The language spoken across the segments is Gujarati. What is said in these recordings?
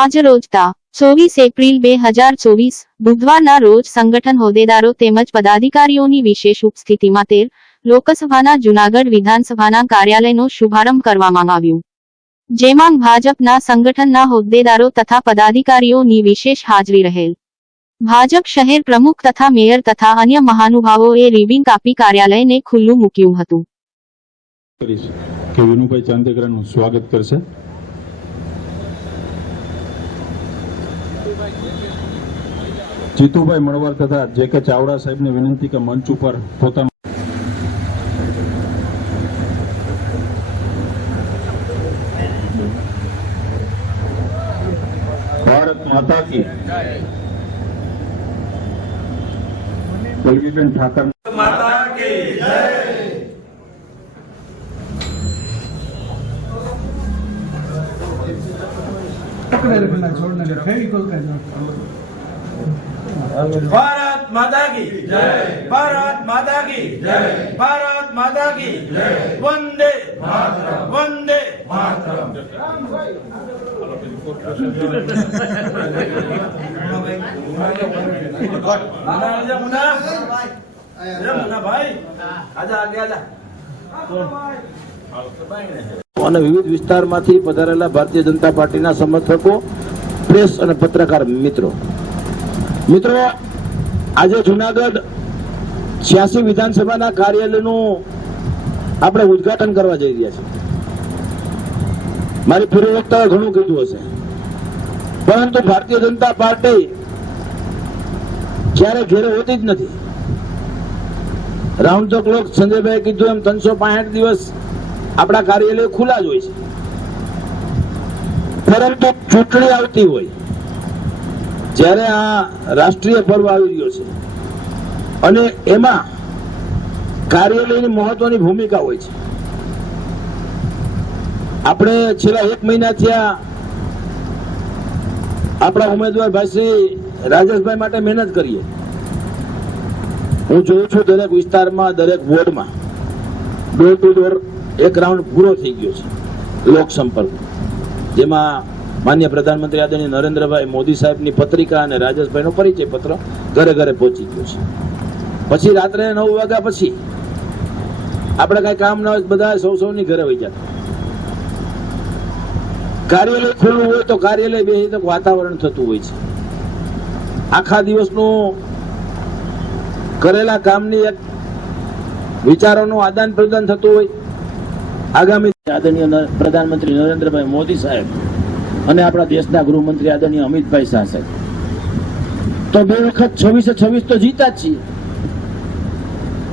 આજ રોજતા 24 એપ્રિલ 2024 બુધવારના રોજ સંગઠન હોદ્દેદારો તેમજ પદાધિકારીઓની વિશેષ ઉપસ્થિતિમાં 13 લોકસભાના જૂનાગઢ વિધાનસભાના કાર્યાલયનો શુભારંભ કરવામાં આવ્યો, જેમાં ભાજપના સંગઠનના હોદ્દેદારો તથા પદાધિકારીઓની વિશેષ હાજરી રહેલ. ભાજપ શહેર પ્રમુખ તથા મેયર તથા અન્ય મહાનુભાવોએ રિબિન કાપી કાર્યાલયને ખુલ્લું મૂક્યું હતું. કે વિનુભાઈ ચાંદેકરાનું સ્વાગત કરશે. જીતુભાઈ મળવાર તથા જે.કે. ચાવડા સાહેબને વિનંતી કે મંચ ઉપર પોતાનું ભારત માતા કી પલ્લવીબેન ઠાકર माता की जय। भारत माता की जय। भारत माता की जय। भारत माता की जय। वंदे मातरम। वंदे मातरम। અને વિવિધ વિસ્તારમાંથી પધારેલા ભારતીય જનતા પાર્ટીના સમર્થકો, પ્રેસ અને પત્રકાર મિત્રો, આજે જૂનાગઢ 86 વિધાનસભાના કાર્યાલયનું આપણે ઉદ્ઘાટન કરવા જઈ રહ્યા છીએ. મારી પૂર્વ વક્તાએ ઘણું કીધું હશે, પરંતુ ભારતીય જનતા પાર્ટી ક્યારે ઘેરે હોતી જ નથી. રાઉન્ડ ધ ક્લોક સંજયભાઈ કીધું એમ 365 દિવસ આપણા કાર્યાલય ખુલ્લા જ હોય છે, પરંતુ ચૂંટણી આવતી હોય, જ્યારે આ રાષ્ટ્રીય પર્વ આવી રહ્યો છે અને એમાં કાર્યાલયની મહત્વની ભૂમિકા હોય છે. આપણે છેલ્લા 1 મહિનાથી આપણા ઉમેદવાર ભાઈ શ્રી રાજેશભાઈ માટે મહેનત કરીએ. હું જોઉં છું દરેક વિસ્તારમાં, દરેક વોર્ડમાં ડોર ટુ ડોર એક રાઉન્ડ પૂરો થઈ ગયો છે લોકસંપર્ક, જેમાં માન્ય પ્રધાનમંત્રી આદરણીય નરેન્દ્રભાઈ મોદી સાહેબની પત્રિકા અને રાજેશભાઈનો પરિચય પત્ર ઘરે ઘરે પહોંચી ગયો છે. પછી રાત્રે 9 વાગ્યા પછી આપણે કઈ કામ ના હોય બધા સૌની ઘરે વહી જતા. કાર્યાલય ખુલ્લું હોય તો કાર્યાલય બેસી તો વાતાવરણ થતું હોય છે. આખા દિવસનું કરેલા કામની એક વિચારોનું આદાન પ્રદાન થતું હોય. આગામી આદરણીય પ્રધાનમંત્રી નરેન્દ્રભાઈ મોદી સાહેબ અને આપણા દેશના ગૃહમંત્રી આદરણીય અમિતભાઈ શાહ સાહેબ તો 2 વખત 26 તો જીતા જ છીએ,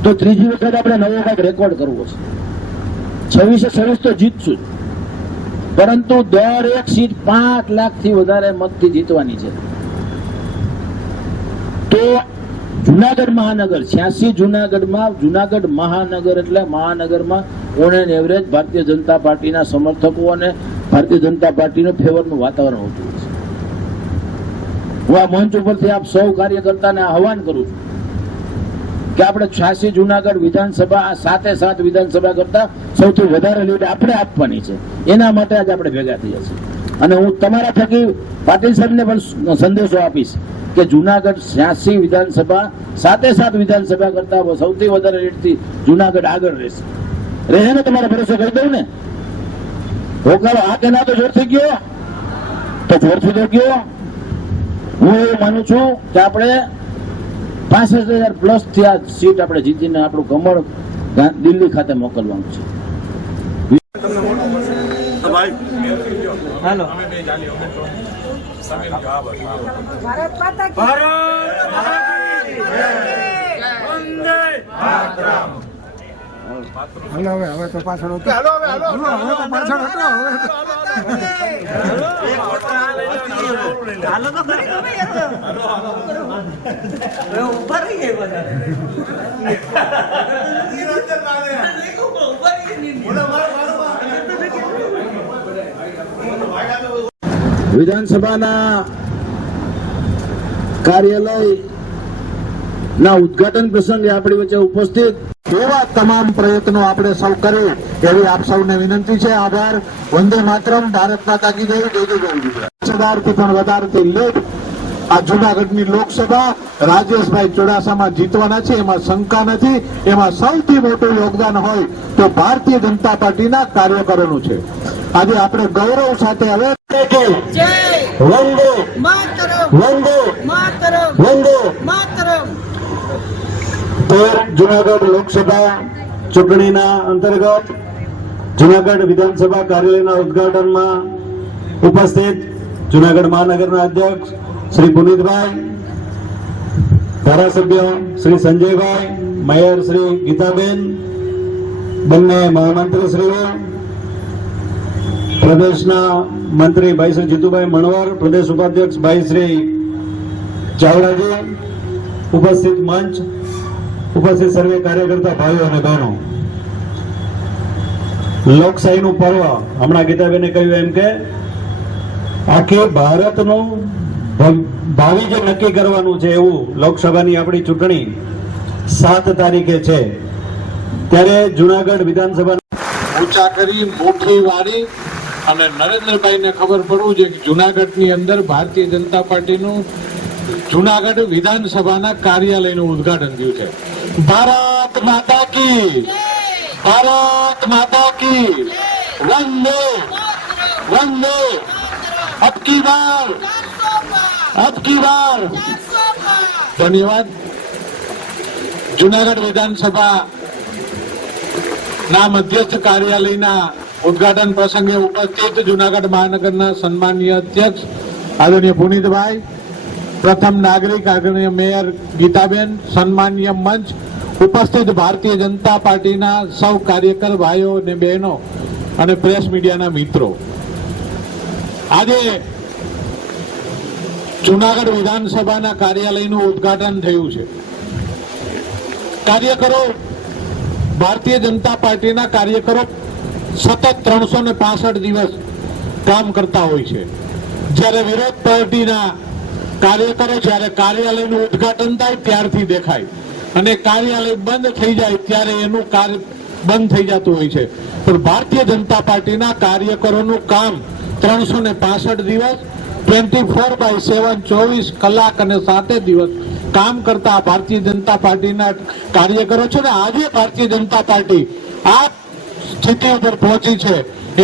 તો ત્રીજી વખત આપણે નવો કંઈક રેકોર્ડ કરવો છે. 26 તો જીતશું, પરંતુ દરેક સીટ 5 લાખથી વધારે મતથી જીતવાની છે. તો જુનાગઢ મહાનગર 86 જુનાગઢમાં, જુનાગઢ મહાનગર એટલે મહાનગરમાં on an average Bharatiya Janata પાર્ટીના સમર્થકો અને ભારતીય જનતા પાર્ટીનું ફેવરનું વાતાવરણ હોતું હોય છે. હું આ મંચ ઉપરથી આપ સૌ કાર્યકર્તાને આહવાન કરું છું કે આપણે 86 જુનાગઢ વિધાનસભા, આ 7 વિધાનસભા કરતા સૌથી વધારે લીડ આપણે આપવાની છે. એના માટે આજે આપણે ભેગા થયા છીએ. અને હું તમારા થકી પાટીલ સાહેબને પણ સંદેશો આપીશ કે જુનાગઢ 86 વિધાનસભા 7 વિધાનસભા કરતા સૌથી વધારે લીડથી જુનાગઢ આગળ રહેશે. રહે ને તમારો ભરોસો કરી દઉં ને? હોકારો આ કે ના તો જોરથી ગયો, તો જોરથી તો ગયો. હું એવું માનું છું કે આપણે 65,000 પ્લસ થી આ સીટ આપણે જીતીને આપણું કમળ દિલ્હી ખાતે મોકલવાનું છે. भारत माता की वंदे मातरम। हेलो હવે તો પાછળ હતો, हेलो हेलो હવે તો પાછળ હતો. હાલો તો ખરી તમે યાર, હવે ઉપર રહી ગઈ બધા નિરંજન માને લેકો ઉપર રહી ગઈ. વિધાનસભાના કાર્યાલય ના ઉદ્ઘાટન પ્રસંગે આપણી વચ્ચે ઉપસ્થિત એવા તમામ પ્રયત્નો આપણે સૌ કરીએ એવી આપ સૌને વિનંતી છે. આભાર. વંદે માતરમ. ભારત માતા કી જય. જય જય ગુજરાત. 10,000 થી પણ વધારેથી લીડ આ જુનાગઢની લોકસભા રાજેશભાઈ ચુડાસમા જીતવાના છે, એમાં શંકા નથી. એમાં સૌથી મોટું યોગદાન હોય તો ભારતીય જનતા પાર્ટીના કાર્યકરોનું છે. આજે આપણે ગૌરવ સાથે હવે જય વંદે માતરમ વંદે માતરમ વંદે માતરમ. જુનાગઢ લોકસભા ચૂંટણીના અંતર્ગત જુનાગઢ વિધાનસભા કાર્યાલયના ઉદ્ઘાટનમાં ઉપસ્થિત જુનાગઢ મહાનગરના અધ્યક્ષ શ્રી પુનિતભાઈ, ધારાસભ્ય શ્રી સંજયભાઈ, મેયર શ્રી ગીતાબેન, બંને મહામંત્રીશ્રીઓ, પ્રદેશના મંત્રી ભાઈ શ્રી જીતુભાઈ મણવર, પ્રદેશ ઉપાધ્યક્ષ ભાઈ શ્રી ચાવડાજી, ઉપસ્થિત મંચ, ઉપસ્થિત સર્વે કાર્યકર્તા ભાઈઓ અને બહેનો, લોકશાહીનું પર્વ હમણાં ગીતાબેને કહ્યું એમ કે આખી ભારતનું ભાવિ જે નક્કી કરવાનું છે એવું લોકસભાની આપણી ચૂંટણી 7 તારીખે છે. ત્યારે જુનાગઢ વિધાનસભા ઊંચા કરી મુઠ્ઠી વાળી અને નરેન્દ્રભાઈને ખબર પડવું જોઈએ કે જુનાગઢની અંદર ભારતીય જનતા પાર્ટીનું જુનાગઢ વિધાનસભાના કાર્યાલયનું ઉદ્ઘાટન થયું છે. ભારત માતા કી, ભારત માતા કી, વંદે વંદે. અબકી બાર, અબકી બાર. ધન્યવાદ. જુનાગઢ વિધાનસભા ના મધ્યસ્થ કાર્યાલયના ઉદ્ઘાટન પ્રસંગે ઉપસ્થિત જુનાગઢ મહાનગરના સન્માનીય અધ્યક્ષ આદરણીય પુનિતભાઈ, પ્રથમ નાગરિક આદરણીય મેયર ગીતાબેન, સન્માનીય મંચ, ઉપસ્થિત ભારતીય જનતા પાર્ટીના સૌ કાર્યકર ભાઈઓ અને બહેનો અને પ્રેસ મીડિયાના મિત્રો, આજે જુનાગઢ વિધાનસભાના કાર્યાલયનું ઉદ્ઘાટન થયું છે. કાર્યકરો, ભારતીય જનતા પાર્ટીના કાર્યકરો સતત 365 દિવસ કામ કરતા હોય છે. જ્યારે વિરોધ પાર્ટીના કાર્યકરો જ્યારે કાર્યાલયનું ઉદ્ઘાટન થાય ત્યારથી દેખાય અને કાર્યાલય બંધ થઈ જાય ત્યારે એનું કાર્ય બંધ થઈ જતું હોય છે. પણ ભારતીય જનતા પાર્ટીના કાર્યકરોનું કામ 365 દિવસ 24/7 24 કલાક અને 7 દિવસ કામ કરતા ભારતીય જનતા પાર્ટીના કાર્યકરો છે ને આજે ભારતીય જનતા પાર્ટી આ સ્થિતિ ઉપર પહોંચી છે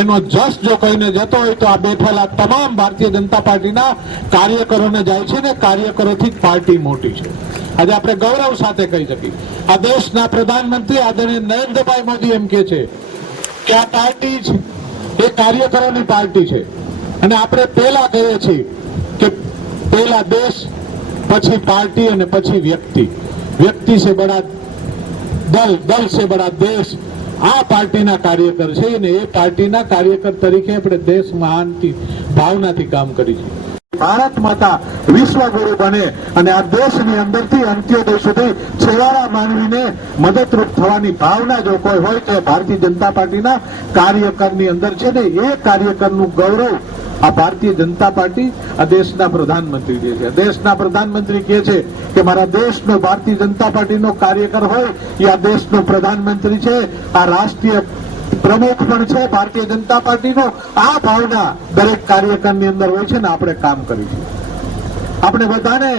એનો જસ જો કોઈને જતો હોય તો આ બેઠેલા તમામ ભારતીય જનતા પાર્ટીના કાર્યકરોને જાય છે ને કાર્યકરોથી જ પાર્ટી મોટી છે. આજે આપણે ગૌરવ સાથે કહી શકીએ. આ દેશના પ્રધાનમંત્રી આદરણીય નરેન્દ્રભાઈ મોદી એમ કે છે કે આ પાર્ટી છે એ કાર્યકરોની પાર્ટી છે અને આપણે પહેલા કહીએ છીએ કે પહેલા દેશ, પછી પાર્ટી અને પછી વ્યક્તિ. વ્યક્તિ સે બડા દલ, દલ સે બડા દેશ. આ પાર્ટીના કાર્યકર છે અને એ પાર્ટીના કાર્યકર તરીકે આપણે દેશ મહાનથી ભાવનાથી કામ કરી છે. ભારત માતા વિશ્વગુરુ બને અને આ દેશની અંદરથી અંત્યોદય સુધી છેવાડા માનવીને મદદરૂપ થવાની ભાવના જો કોઈ હોય તો ભારતીય જનતા પાર્ટીના કાર્યકરની અંદર છે ને એ કાર્યકરનું ગૌરવ આ ભારતીય જનતા પાર્ટી આ દેશના પ્રધાનમંત્રી જે છે. દેશના પ્રધાનમંત્રી કહે છે કે મારા દેશનો ભારતીય જનતા પાર્ટીનો કાર્યકર હોય એ આ દેશનો પ્રધાનમંત્રી છે, આ રાષ્ટ્રીય પ્રમુખ પણ છે ભારતીય જનતા પાર્ટીનો. આ ભાવના દરેક કાર્યકરની અંદર હોય છે ને આપણે કામ કરી છે. આપણે બધાને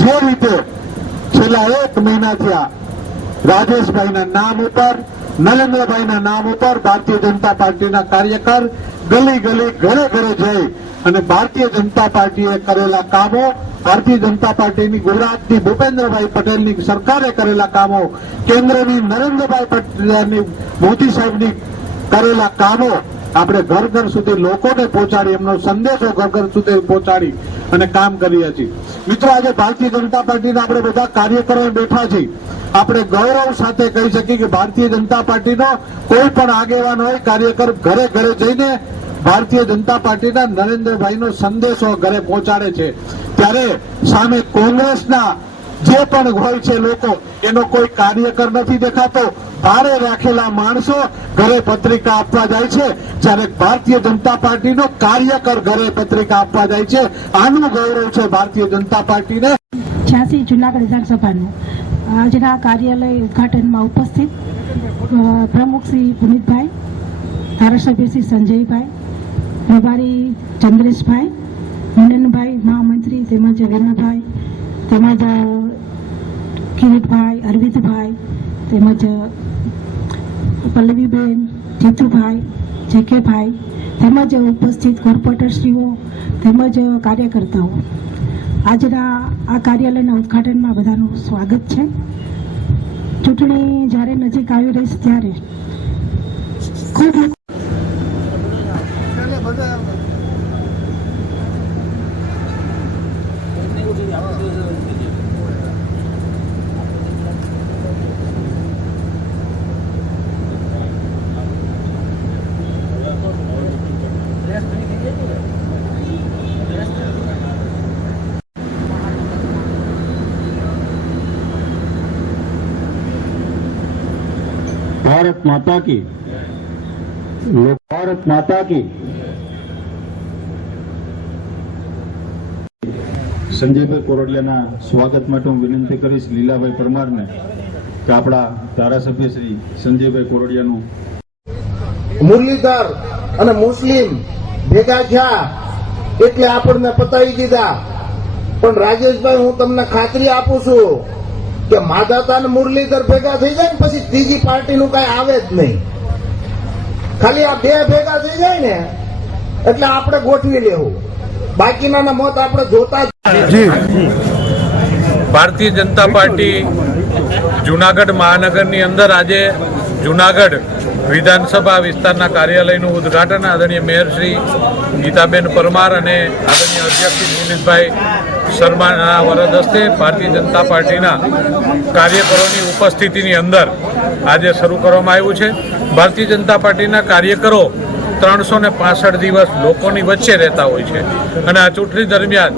જે રીતે છેલ્લા 1 મહિનાથી આ રાજેશભાઈના નામ ઉપર, નરેન્દ્રભાઈના નામ ઉપર ભારતીય જનતા પાર્ટીના કાર્યકર ગલી ગલી ઘરે ઘરે જઈ અને ભારતીય જનતા પાર્ટીએ કરેલા કામો, ભારતીય જનતા પાર્ટીની ગુજરાતની ભૂપેન્દ્રભાઈ પટેલની સરકારે કરેલા કામો, કેન્દ્રની નરેન્દ્રભાઈ પટેલની મોદી સાહેબની કરેલા કામો આપણે ઘર ઘર સુધી લોકોને પહોંચાડી, એમનો સંદેશો ઘર ઘર સુધી પહોંચાડી અને કામ કરીએ છીએ. મિત્રો, આજે ભારતીય જનતા પાર્ટીના આપણે બધા કાર્યકરો બેઠા છીએ. આપણે ગૌરવ સાથે કહી શકીએ કે ભારતીય જનતા પાર્ટીનો કોઈ પણ આગેવાન હોય, કાર્યકર ઘરે ઘરે જઈને ભારતીય જનતા પાર્ટીના નરેન્દ્રભાઈનો સંદેશો ઘરે પહોંચાડે છે. ત્યારે સામે કોંગ્રેસના જે પણ હોય છે લોકો, એનો કોઈ કાર્યકર નથી દેખાતો. ભારે રાખેલા માણસો ઘરે પત્રિકા આપવા જાય છે, જ્યારે ભારતીય જનતા પાર્ટીનો કાર્યકર ઘરે પત્રિકા આપવા જાય છે. આનું ગૌરવ છે ભારતીય જનતા પાર્ટીને. 86 જુનાગઢ વિધાનસભાનું આજના કાર્યાલય ઉદઘાટનમાં ઉપસ્થિત પ્રમુખ શ્રી પુનિતભાઈ, ધારાસભ્ય શ્રી સંજયભાઈ, પ્રભારી ચંદ્રેશભાઈ, મુનનભાઈ મહામંત્રી તેમજ વિનાભાઈ તેમજ કિરીટભાઈ, અરવિંદભાઈ તેમજ પલ્લવીબેન, જીતુભાઈ, જેકેભાઈ તેમજ ઉપસ્થિત કોર્પોરેટરશ્રીઓ તેમજ કાર્યકર્તાઓ, આજના આ કાર્યાલયના ઉદ્ઘાટનમાં બધાનું સ્વાગત છે. ચૂંટણી જ્યારે નજીક આવી રહી છે ત્યારે ખૂબ ભારત માતા કી, ભારત માતા કી. સંજયભાઈ કોરડિયાના સ્વાગત માટે હું વિનંતી કરીશ લીલાભાઈ પરમારને કે આપણા ધારાસભ્ય શ્રી સંજયભાઈ કોરડિયાનું મુરલીધર અને મુસ્લિમ ભેગા થયા એટલે આપણને પતાવી દીધા. પણ રાજેશભાઈ, હું તમને ખાતરી આપું છું કે માધાતા અને મુરલીધર ભેગા થઈ જાય ને પછી ત્રીજી પાર્ટીનું કઈ આવે જ નહીં. ખાલી આ બે ભેગા થઈ જાય ને એટલે આપણે ગોઠવી લેવું, બાકીના મત આપણે જોતા જ. ભારતીય જનતા પાર્ટી જુનાગઢ મહાનગરની અંદર આજે જુનાગઢ વિધાનસભા વિસ્તારના કાર્યાલયનું ઉદ્ઘાટન આદરણીય મેયર શ્રી ગીતાબેન પરમાર અને આદરણીય અધ્યક્ષ શ્રી દિનેશભાઈ શર્માના વરદ હસ્તે ભારતીય જનતા પાર્ટીના કાર્યકરોની ઉપસ્થિતિની અંદર આજે શરૂ કરવામાં આવ્યું છે. ભારતીય જનતા પાર્ટીના કાર્યકરો 365 દિવસ લોકોની વચ્ચે રહેતા હોય છે અને આ ચૂંટણી દરમિયાન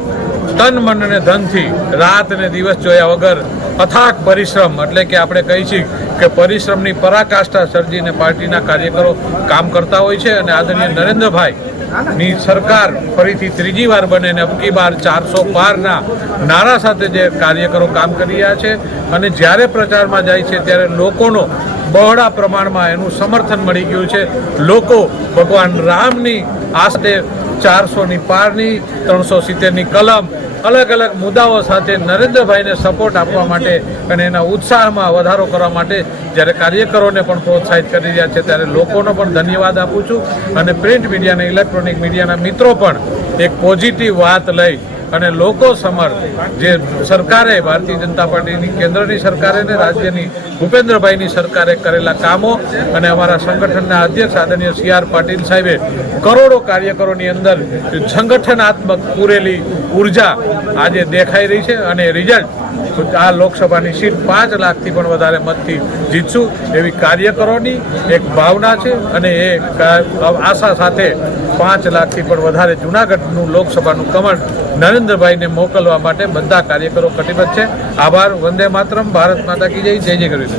તન મન અને ધનથી રાત અને દિવસ જોયા વગર અથાક પરિશ્રમ, એટલે કે આપણે કહી છીએ કે પરિશ્રમની પરાકાષ્ઠા સર્જીને પાર્ટીના કાર્યકરો કામ કરતા હોય છે અને આદરણીય નરેન્દ્રભાઈની સરકાર ફરીથી ત્રીજી વાર બને ને અબકી બાર 400 પારના નારા સાથે જે કાર્યકરો કામ કરી રહ્યા છે અને જ્યારે પ્રચારમાં જાય છે ત્યારે લોકોનો બહોળા પ્રમાણમાં એનું સમર્થન મળી ગયું છે. લોકો ભગવાન રામની આસ્તે 400ની પારની 370ની કલમ અલગ અલગ મુદ્દાઓ સાથે નરેન્દ્રભાઈને સપોર્ટ આપવા માટે અને એના ઉત્સાહમાં વધારો કરવા માટે જ્યારે કાર્યકરોને પણ પ્રોત્સાહિત કરી રહ્યા છે ત્યારે લોકોનો પણ ધન્યવાદ આપું છું. અને પ્રિન્ટ મીડિયા અને ઇલેક્ટ્રોનિક મીડિયાના મિત્રો પણ એક પોઝિટિવ વાત લઈ અને લોકો સમર્થ જે સરકારે ભારતીય જનતા પાર્ટીની કેન્દ્રની સરકારે ને રાજ્યની ભૂપેન્દ્રભાઈની સરકારે કરેલા કામો અને અમારા સંગઠનના અધ્યક્ષ આદરણીય CR પાટીલ સાહેબે કરોડો કાર્યકરોની અંદર સંગઠનાત્મક પૂરેલી ઉર્જા આજે દેખાઈ રહી છે અને રિઝલ્ટ આ લોકસભાની સીટ 5 લાખથી પણ વધારે મતથી જીતશું એવી કાર્યકરોની એક ભાવના છે અને એ આશા સાથે 5 લાખથી પણ વધારે જૂનાગઢનું લોકસભાનું કમળ નરેન્દ્રભાઈને મોકલવા માટે બધા કાર્યકરો કટિબદ્ધ છે. આભાર. વંદે માતરમ. ભારત માતા કી જય. જય જય કરી.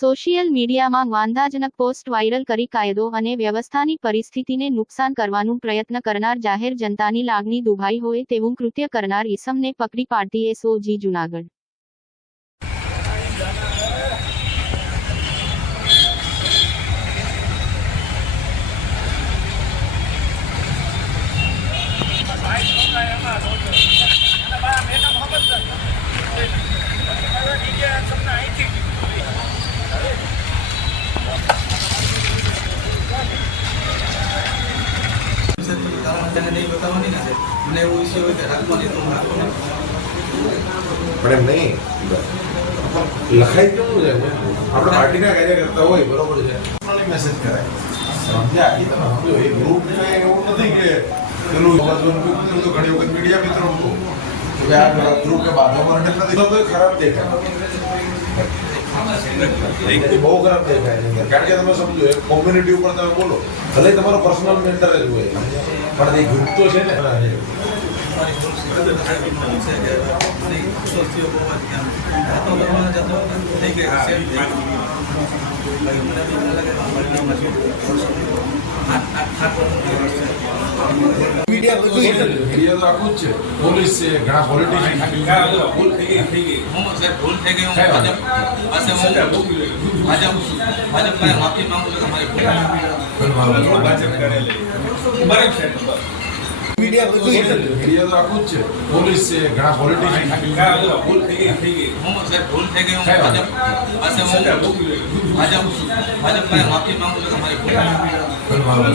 સોશિયલ મીડિયામાં વાંધાજનક પોસ્ટ વાયરલ કરી કાયદો અને વ્યવસ્થાની પરિસ્થિતિને નુકસાન કરવાનું પ્રયત્ન કરનાર જાહેર જનતાની લાગણી દુભાઈ હોય તેવું કૃત્ય કરનાર ઈસમને પકડી પાડતી SOG જૂનાગઢ. પણ એમ નહીં લખાઈ કેવું છે આપણે પાર્ટીના કાર્યકર્તા હોય બરોબર છે મેસેજ કરાય સમજ્યા એ તમે સમજો એ ગ્રુપ એવું નથી કે પેલું તો ઘણી વખત મીડિયા મિત્રો કે આ ગ્રુપ કે બાધા નથી તો ખરાબ દેખાય બહુ ખરાબ દેખાય કારણ કે તમે સમજો એક કોમ્યુનિટી ઉપર તમે બોલો ભલે તમારો પર્સનલ મેટર જ હોય પણ એ ગ્રુપ તો છે ને મીડિયા તો આખું જ છે પોલીસ છે ઘણા પોલિટિશિયન ભૂલ થઈ ગઈ ભૂલ થઈ ગઈ માફી માંગુ છું તમારી મીડિયા તો આખું જ છે, પોલીસ છે, ઘણા પોલિટિશિયન ભૂલ થઈ ગઈ ભૂલ થઈ ગઈ. હું ભાજપ પાસે ભાજપ માફી માંગુ છું. તમારી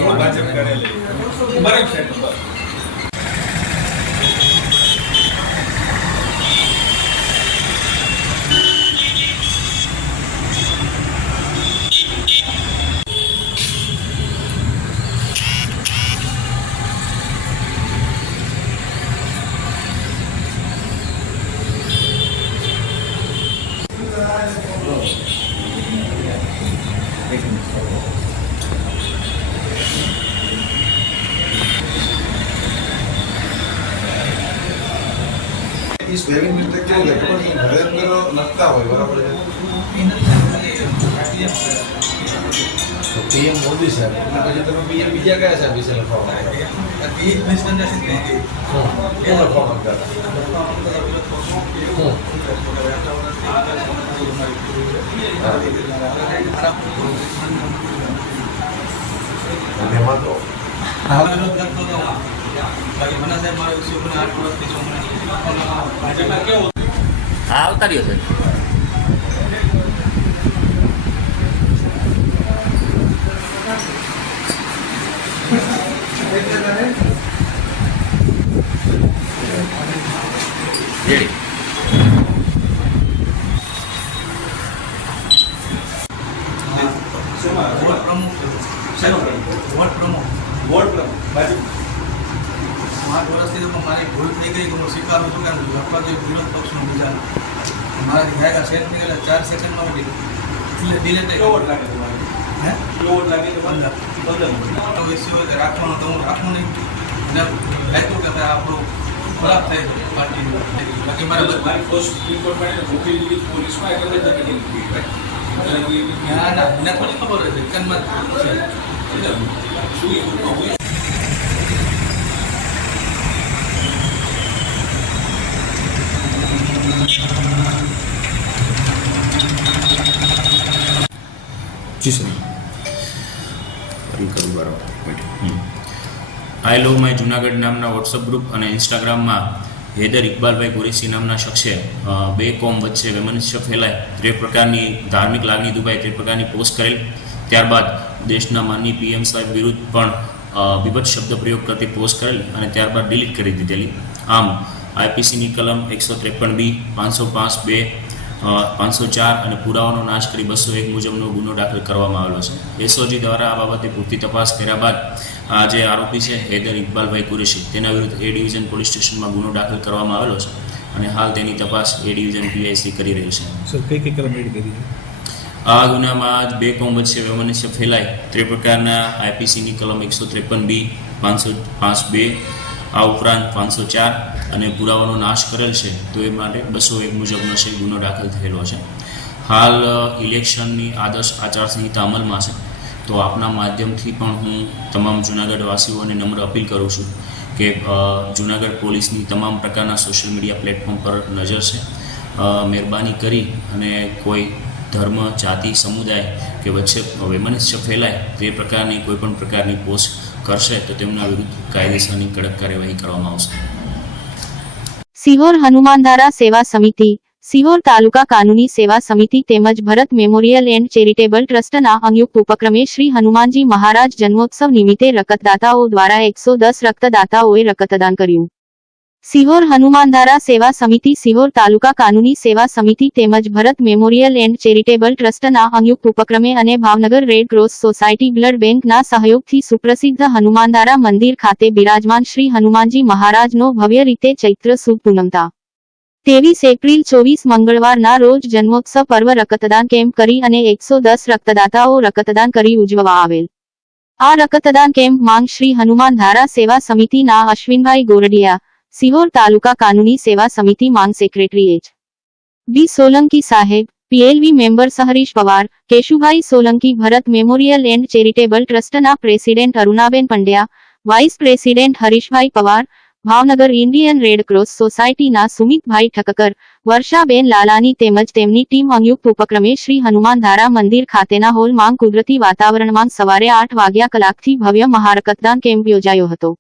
ભૂલ ભાજપ કરેલી બરાબર છે. એ સ્પેલિંગ મિસ્ટેક કેવું છે ખબર છે? નરેન્દ્ર લખતા હોય બરાબર છે, તો પીએમ મોદી સાહેબ એટલે પછી તમે પીએમ બીજા કયા સાહેબ વિશે લખવા કેમ લખવા માંગતા હતા? એમાં તો આવતા રહ્યો છે. બાજુ 8 વર્ષથી તો મારી ભૂલ થઈ ગઈ કે હું સ્વીકારું છું. કારણ કે લખવા જે વિરોધ પક્ષનો બીજા મારાથી ગાયકા સેટ થઈ ગયેલા 4 સેકન્ડમાં એટલે ડિલેટ થઈ કેવો લાગે તમારે? હે કેવો લાગે તો 15 તો ઇસ્યુ હોય રાખવાનો તો હું રાખું નહીં. અને લાગ્યું કે ભાઈ આપણું ખરાબ થાય છે પાર્ટી. બાકી મારી પોસ્ટ રિપોર્ટ માટે મોકલી દીધી પોલીસમાં એટલે ના ના મને થોડી ખબર હોય છે કનમાં છે. જી sir I love my Junagadh નામના વોટ્સઅપ ગ્રુપ અને ઇન્સ્ટાગ્રામમાં હૈદર ઇકબાલભાઈ કુરેશી નામના શખ્સે બે કોમ વચ્ચે વૈમનસ્ય ફેલાય તે પ્રકારની ધાર્મિક લાગણી દુભાય તે પ્રકારની પોસ્ટ કરેલ. ત્યારબાદ દેશના માનનીય PM સાહેબ વિરુદ્ધ પણ વિભત્સ શબ્દ પ્રયોગ કરતી પોસ્ટ કરેલ અને ત્યારબાદ ડિલીટ કરી દીધેલી. આમ IPCની કલમ 153B 505(2) 504 અને પુરાવાનો નાશ કરી 201 મુજબનો ગુનો દાખલ કરવામાં આવેલો છે. SOG દ્વારા આ બાબતે પૂરતી તપાસ કર્યા બાદ આ જે આરોપી છે હૈદર ઇકબાલભાઈ કુરેશી તેના વિરુદ્ધ A ડિવિઝન પોલીસ સ્ટેશનમાં ગુનો દાખલ કરવામાં આવેલો છે અને હાલ તેની તપાસ A ડિવિઝન PIC કરી રહ્યું છે. આ ગુનામાં બે કોમ વચ્ચે વૈમનસ્ય ફેલાય તે પ્રકારના IPCની કલમ 153B 505(2) આ ઉપરાંત 504 અને પુરાવાનો નાશ કરેલ છે તો એ માટે 201 મુજબનો છે ગુનો દાખલ થયેલો છે. હાલ ઇલેક્શનની આદર્શ આચારસંહિતા અમલમાં છે તો આપના માધ્યમથી પણ હું તમામ જૂનાગઢવાસીઓને નમ્ર અપીલ કરું છું કે જૂનાગઢ પોલીસની તમામ પ્રકારના સોશિયલ મીડિયા પ્લેટફોર્મ પર નજર છે. મહેરબાની કરી અને કોઈ ધર્મ જાતિ સમુદાય કે વચ્ચે વૈમનસ્ય ફેલાય તે પ્રકારની કોઈપણ પ્રકારની પોસ્ટ કરશે તો તેમના વિરુદ્ધ કાયદેસરની કડક કાર્યવાહી કરવામાં આવશે. સિહોર હનુમાનધારા સેવા સમિતિ, સિહોર તાલુકા કાનૂની સેવા સમિતિ તેમજ ભરત મેમોરિયલ એન્ડ ચેરિટેબલ ટ્રસ્ટના સંયુક્ત ઉપક્રમે શ્રી હનુમાનજી મહારાજ જન્મોત્સવ નિમિત્તે રક્તદાતાઓ દ્વારા 110 રક્તદાતાઓએ રક્તદાન કર્યું. સિહોર હનુમાનધારા સેવા સમિતિ, સિહોર તાલુકા કાનૂની સેવા સમિતિ તેમજ ભરત મેમોરિયલ એન્ડ ચેરિટેબલ ટ્રસ્ટના સંયુક્ત ઉપક્રમે અને Bhavnagar red cross society blood બેંકના સહયોગથી સુપ્રસિદ્ધ હનુમાનધારા મંદિર ખાતે બિરાજમાન શ્રી હનુમાનજી મહારાજનો ભવ્ય રીતે ચૈત્ર સુદ પૂનમતા 23 એપ્રિલ 24 મંગળવારના રોજ જન્મોત્સવ પર્વ રક્તદાન કેમ્પ કરી અને 110 રક્તદાતાઓ રક્તદાન કરી ઉજવવા આવેલ. આ રક્તદાન કેમ્પ માંગ શ્રી હનુમાનધારા સેવા સમિતિના અશ્વિનભાઈ ગોરડિયા, સિહોર તાલુકા કાનૂની સેવા સમિતિ માંગ સેક્રેટરી H.D. સોલંકી સાહેબ, PLV member Harish Pawar, Keshubhai Solanki, Bharat memorial and charitable ટ્રસ્ટના president Arunaben Pandya, vice president Harishbhai Pawar, Bhavnagar Indian red cross સોસાયટીના સુમિતભાઈ ઠક્કર, વર્ષાબેન લાલાની તેમજ તેમની ટીમ સંયુક્ત ઉપક્રમે શ્રી હનુમાનધારા મંદિર ખાતેના હોલમાં કુદરતી વાતાવરણમાં સવારે 8 વાગ્યા કલાકથી ભવ્ય મહારક્તદાન કેમ્પ યોજાયો હતો.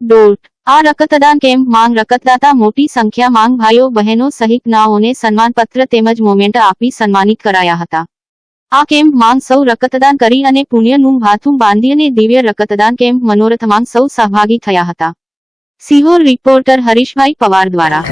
ડોટ આ રક્તદાન કેમ્પ માંગ રક્તદાતા મોટી સંખ્યામાં ભાઈઓ બહેનો સહિત નાઓને સન્માનપત્ર તેમજ મોમેન્ટ આપી સન્માનિત કરાયા હતા। આ કેમ્પ માંગ સૌ રક્તદાન કરી અને પુણ્યનું ભાથું બાંધી અને દિવ્ય રક્તદાન કેમ્પ મનોરથમાં સૌ સહભાગી થયા હતા। સિહોર રિપોર્ટર હરીશભાઈ પવાર દ્વારા।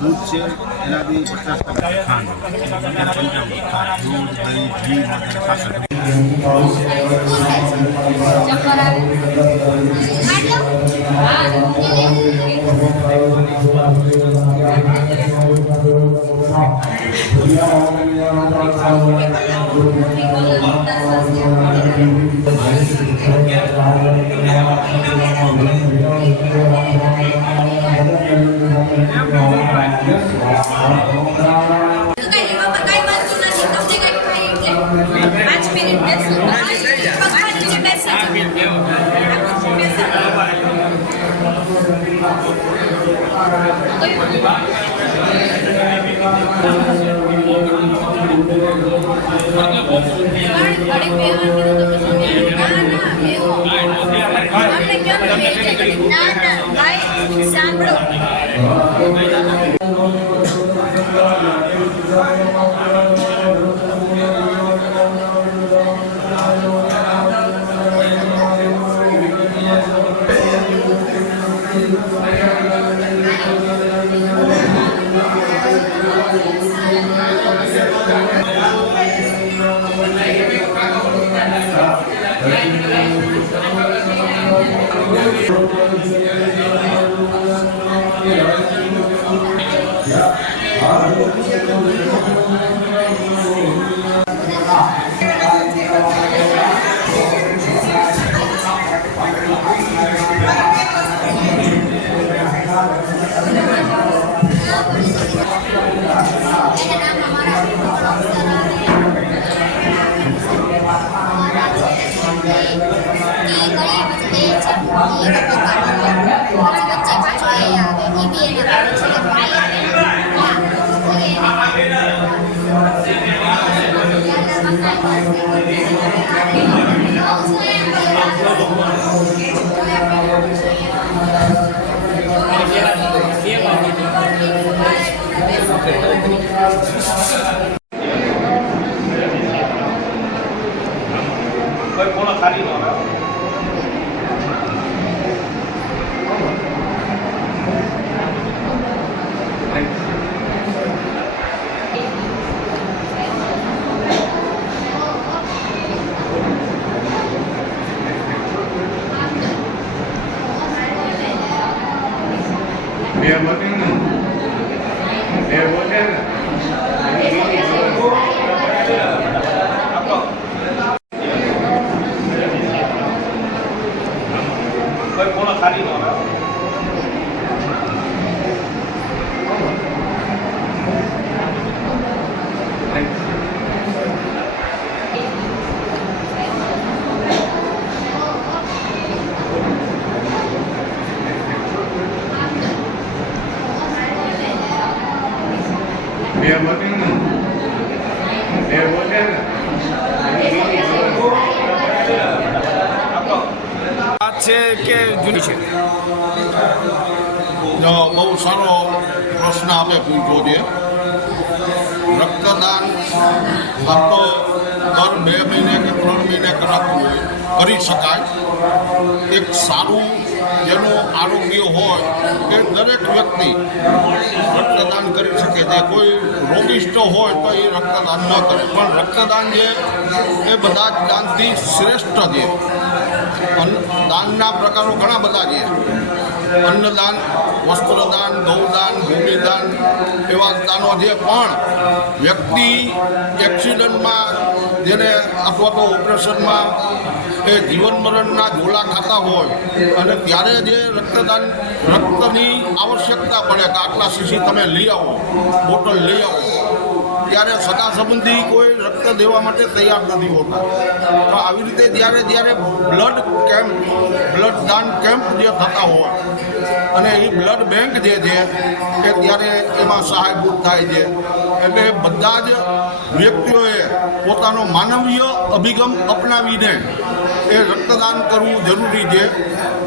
દૂધ છે એનાથી 50% ખાંડ દૂધ દહીં ઘી બહુ સારો પ્રશ્ન આપે પૂછવો છે। રક્તદાન તો દર 2 મહિને કે 3 મહિને કરી શકાય। એક સારું જેનું આરોગ્ય હોય તે દરેક વ્યક્તિ રક્તદાન કરી શકે છે। કોઈ રોગિષ્ટ હોય તો એ રક્તદાન ન કરે, પણ રક્તદાન છે એ બધા જ દાનથી શ્રેષ્ઠ છે। દાનના પ્રકારો ઘણા બધા છે। અન્નદાન, વસ્ત્રદાન, ગૌદાન, ભૂમિદાન એવા દાનો છે। પણ વ્યક્તિ એક્સિડન્ટમાં જેને અથવા તો ઓપરેશનમાં એ જીવન મરણના ઝોલા ખાતા હોય અને ત્યારે જે રક્તની આવશ્યકતા પડે કે આટલા સીસી તમે લઈ આવો, બોટલ લઈ આવો, ત્યારે સગા સંબંધી કોઈ રક્ત દેવા માટે તૈયાર નથી હોતા. તો આવી રીતે જ્યારે બ્લડ દાન કેમ્પ જે થતા હોય અને એ બ્લડ બેંક જે છે એ ત્યારે એમાં સહાયભૂત થાય છે. એટલે બધા જ વ્યક્તિઓએ પોતાનો માનવીય અભિગમ અપનાવીને એ રક્તદાન કરવું જરૂરી છે,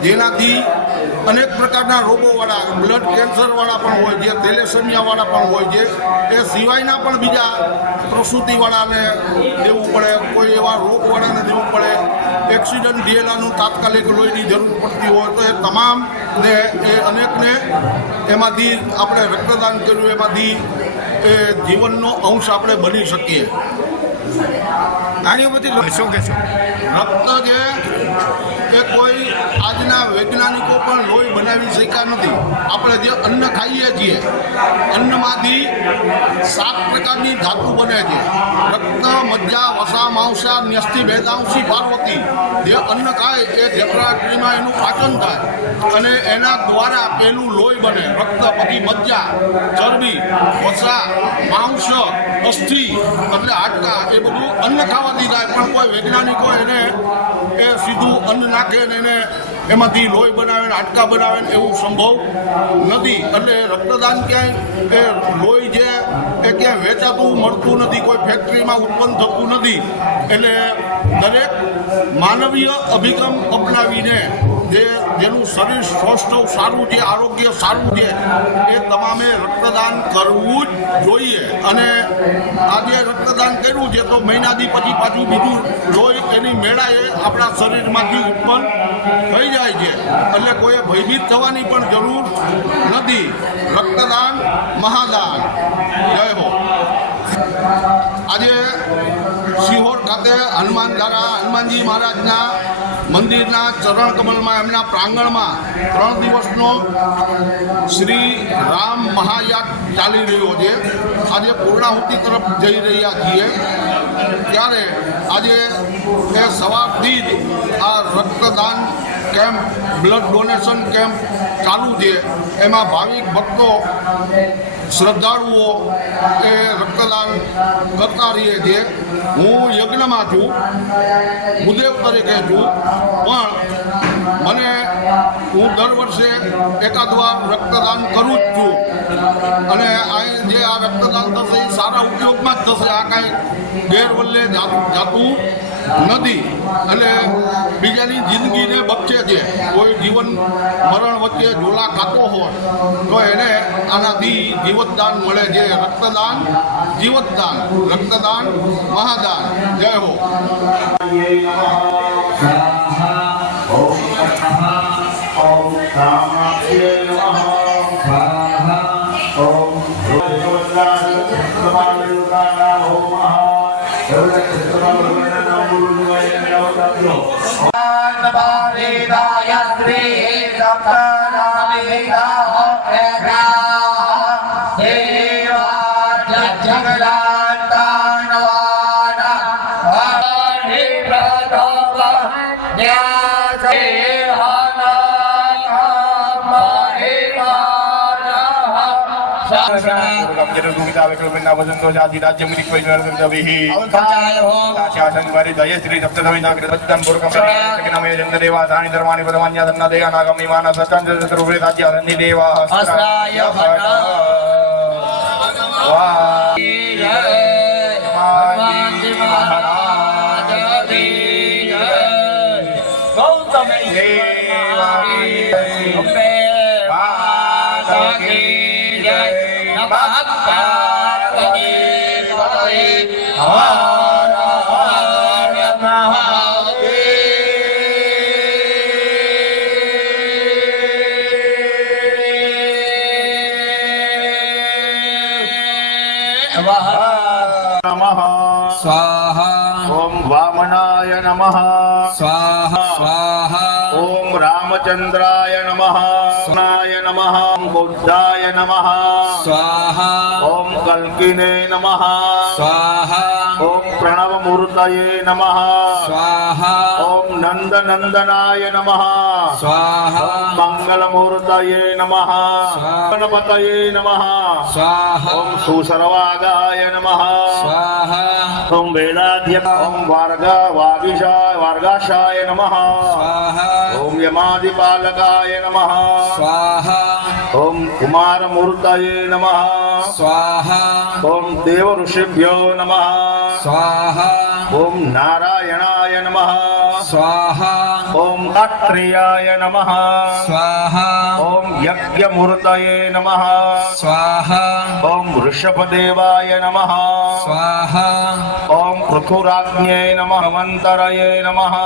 જેનાથી અનેક પ્રકારના રોગોવાળા, બ્લડ કેન્સરવાળા પણ હોય છે, થેલેસેમિયાવાળા પણ હોય છે, એ સિવાયના પણ બીજા પ્રસૂતિવાળાને દેવું પડે, કોઈ એવા રોગવાળાને દેવું પડે, એક્સિડન્ટ થયેલાનું તાત્કાલિક લોહીની જરૂર પડતી હોય તો એ તમામને એ અનેકને એમાંથી આપણે રક્તદાન કર્યું એમાંથી એ જીવનનો અંશ આપણે બની શકીએ. આની બધી શું કહેશો? રક્ત જે એ કોઈ આજના વૈજ્ઞાનિકો પણ લોહી બનાવી શક્યા નથી. આપણે જે અન્ન ખાઈએ છીએ, અન્નમાંથી 7 પ્રકારની ધાતુ બને છે: રક્ત, મજ્જા, વસા, માંસા, ન્યસ્તિ, ભેદાંશી, પાર્વતી. જે અન્ન ખાય એ જઠરાગ્નિમાં એનું પાચન થાય અને એના દ્વારા પેલું લોહી બને. રક્ત, પછી મજ્જા, ચરબી, વસા, માંસ, અસ્થિ એટલે હાડકા, એ બધું અન્ન ખાવાથી થાય. પણ કોઈ વૈજ્ઞાનિકો એને એ સીધું અન્ન નાખે ને એને એમાંથી લોહી બનાવે, હાડકા બનાવે એવું સંભવ નથી. એટલે રક્તદાન ક્યાંય એ લોહી જે એ ક્યાંય વેચાતું મળતું નથી, કોઈ ફેક્ટરીમાં ઉત્પન્ન થતું નથી. એટલે દરેક માનવીય અભિગમ અપનાવીને જેનું શરીર સ્વસ્થ સારું છે, આરોગ્ય સારું છે, એ તમામે રક્તદાન કરવું જ જોઈએ. અને આજે રક્તદાન કર્યું છે તો મહિનાથી પછી પાછું બીજું લોહી એની મેળાએ આપણા શરીરમાંથી ઉત્પન્ન થઈ જાય છે. એટલે કોઈએ ભયભીત થવાની પણ જરૂર નથી. રક્તદાન મહાદાન. જય હો. આજે સિહોર ખાતે હનુમાનજી મહારાજના મંદિરના ચરણ કમલમાં, એમના પ્રાંગણમાં 3 દિવસનો શ્રી રામ મહાયાગ ચાલી રહ્યો છે. આજે પૂર્ણાહુતિ તરફ જઈ રહ્યા છીએ. ત્યારે આજે એ સવારથી જ આ રક્તદાન કેમ્પ, બ્લડ ડોનેશન કેમ્પ ચાલુ છે. એમાં ભાવિક ભક્તો, શ્રદ્ધાળુઓ એ રક્તદાન કરતા રહીએ છીએ. હું યજ્ઞમાં છું, ભૂદેવ તરીકે છું, પણ હું દર વર્ષે એકાદ વાર રક્તદાન કરું જ છું. અને આ જે આ રક્તદાન થશે એ સારા ઉપયોગમાં જ થશે. આ કાંઈ ગેરવલ્લે જાતું નથી. એટલે બીજાની જિંદગીને બચે છે. કોઈ જીવન મરણ વચ્ચે ઝોલા ખાતો હોય તો એને આનાથી જીવતદાન મળે છે. રક્તદાન જીવતદાન, રક્તદાન મહાદાન. જય હો. स्वाहा। ओम वामनाय नमः स्वाहा स्वाहा। ओम रामचंद्राय नमः स्वाहाय नमः। ओम बुद्धाय नमः स्वाहा। ओम कल्किने नमः स्वाहा। ओम प्रणव मूर्तये नमः स्वाहा ओम नंद नंदनाय नमः स्वाहा मंगलमूर्तये नमः गणपतये नमः स्वाहा ओम सुसर्वागाय नमः स्वाहा ओम वेदाध्य ओम वार्गाशाय नमः स्वाहा ओम यमादिपालकाय नमः स्वाहा ओम कुमारमूर्तये नमः स्वाहा ओम देव ऋषिभ्यो नमः स्वाहा ओम नारायणाय नमः स्वाहा ओम अत्रेयाय नमः स्वाहा ओम यज्ञमूर्तये नमः स्वाहा ओम वृषभदेवाय नमः स्वाहा ओम पृथुराज्ञे नमः मंतरये नमः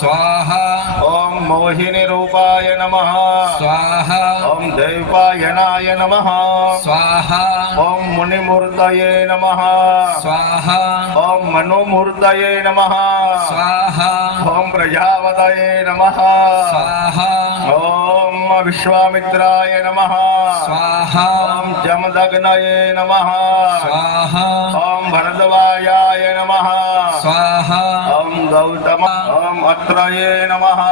स्वाहा ओम मोहिनी रूपाय नमः स्वाहा ओम दैवायनाय नमः स्वाहा ओम मुनिमूर्तये नमः स्वाहा ओम मनोमूर्तये नमः स्वाहा ओम प्रजापतये नमः स्वाहा ओम विश्वामित्राय नमः स्वाहा ओम जमदग्नये नमः स्वाहा ओम भरद्वाजाय नमः स्वाहा ओम गौतम ओम अत्रये नमः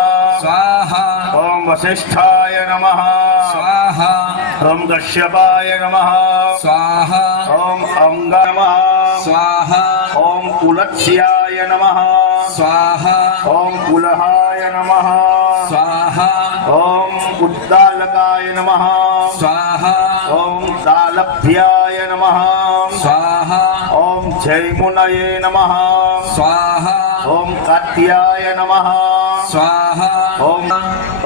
स्वाहा ओम वसिष्ठाय नमः स्वाहा ओम कश्यपाय नमः स्वाहा ओम अंगा नमः स्वाहा ओम कुलत्स्याय नमः स्वाहा ओम कुलहाय नमः स्वाहा ओम उद्दालकाय नमः स्वाहा ओम दालभ्याय नमः स्वाहा ओम जयमुनये नमः स्वाहा ओम कात्याय नमः स्वाहा ओम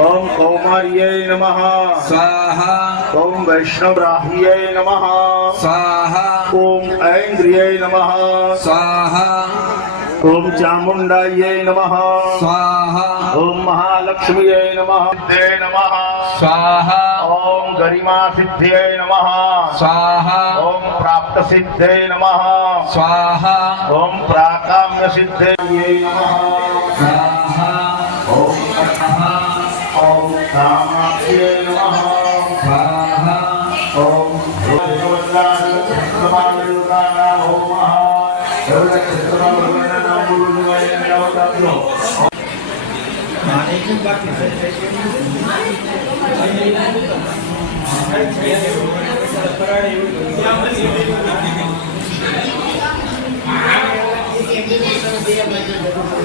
ओम कौमार्यै नमः स्वाहा ओम वैष्णवराह्यै नमः स्वाहा ओम ऐन्द्रियै नमः स्वाहा ओम चामुण्डायै नमः स्वाहा ओम महालक्ष्म्यै नमः सिद्धे नमः स्वाहा ओम गरिमा सिद्धे नमः स्वाहा ओम प्राप्त सिद्धे नमः स्वाहा ओम प्राकाम्य सिद्धे नमः स्वाहा ओम ओम कामाख्ये नमः स्वाहा ओम Thank you.